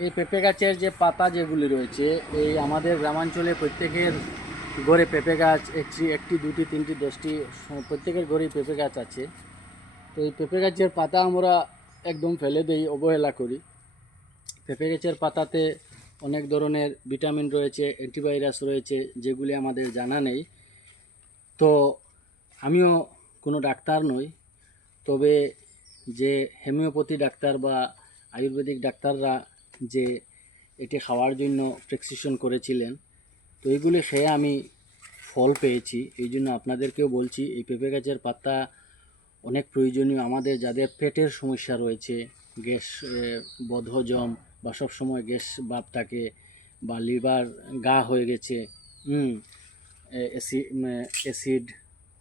এই পেঁপে গাছের যে পাতা যেগুলি রয়েছে, এই আমাদের গ্রামাঞ্চলে প্রত্যেকের ঘরে পেঁপে গাছ একটি একটি দুটি তিনটি 10টি প্রত্যেকের ঘরেই পেঁপে গাছ আছে। তো এই পেঁপে গাছের পাতা আমরা একদম ফেলে দেই, অবহেলা করি। পেঁপে গাছের পাতাতে অনেক ধরনের ভিটামিন রয়েছে, অ্যান্টিভাইরাস রয়েছে, যেগুলি আমাদের জানা নেই। তো আমিও কোনো ডাক্তার নই, তবে যে হোমিওপ্যাথি ডাক্তার বা আয়ুর্বেদিক ডাক্তাররা যে এটি খাওয়ার জন্য প্রেসক্রিপশন করেছিলেন, তো এইগুলি খেয়ে আমি ফল পেয়েছি। এই জন্য আপনাদেরকেও বলছি, এই পেঁপে গাছের পাতা অনেক প্রয়োজনীয়। আমাদের যাদের পেটের সমস্যা রয়েছে, গ্যাস, বদহজম বা সবসময় গ্যাস ভাব থাকে, বা লিভার ঘা হয়ে গেছে, অ্যাসিড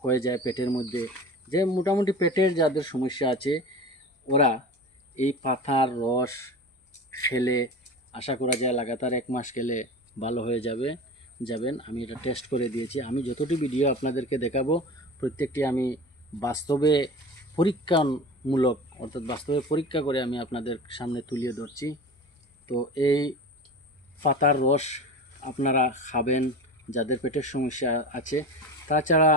হয়ে যায় পেটের মধ্যে, যে মোটামুটি পেটের যাদের সমস্যা আছে, ওরা এই পাতার রস খেলে আশা করা যায় লাগাতার 1 মাস খেলে ভালো হয়ে যাবেন। আমি এটা টেস্ট করে দিয়েছি। আমি যতটি ভিডিও আপনাদেরকে দেখাবো, প্রত্যেকটি আমি বাস্তবে পরীক্ষামূলক, অর্থাৎ বাস্তবে পরীক্ষা করে আমি আপনাদের সামনে তুলিয়ে ধরছি। তো এই পাতার রস আপনারা খাবেন যাদের পেটের সমস্যা আছে। তাছাড়া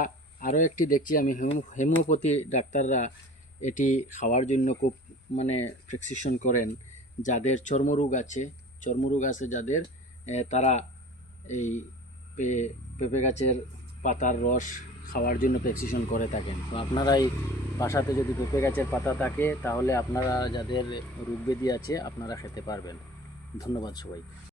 আরও একটি দেখছি আমি, হোমিওপ্যাথি ডাক্তাররা এটি খাওয়ার জন্য খুব প্রেসক্রিপশন করেন যাদের চর্মরোগ আছে যাদের, তারা এই পেঁপে গাছের পাতার রস খাওয়ার জন্য প্রেসক্রিপশন করে থাকেন। তো আপনারাই বাসাতে যদি পেঁপে গাছের পাতা থাকে, তাহলে আপনারা যাদের রোগ ব্যাধি আছে আপনারা খেতে পারবেন। ধন্যবাদ সবাই।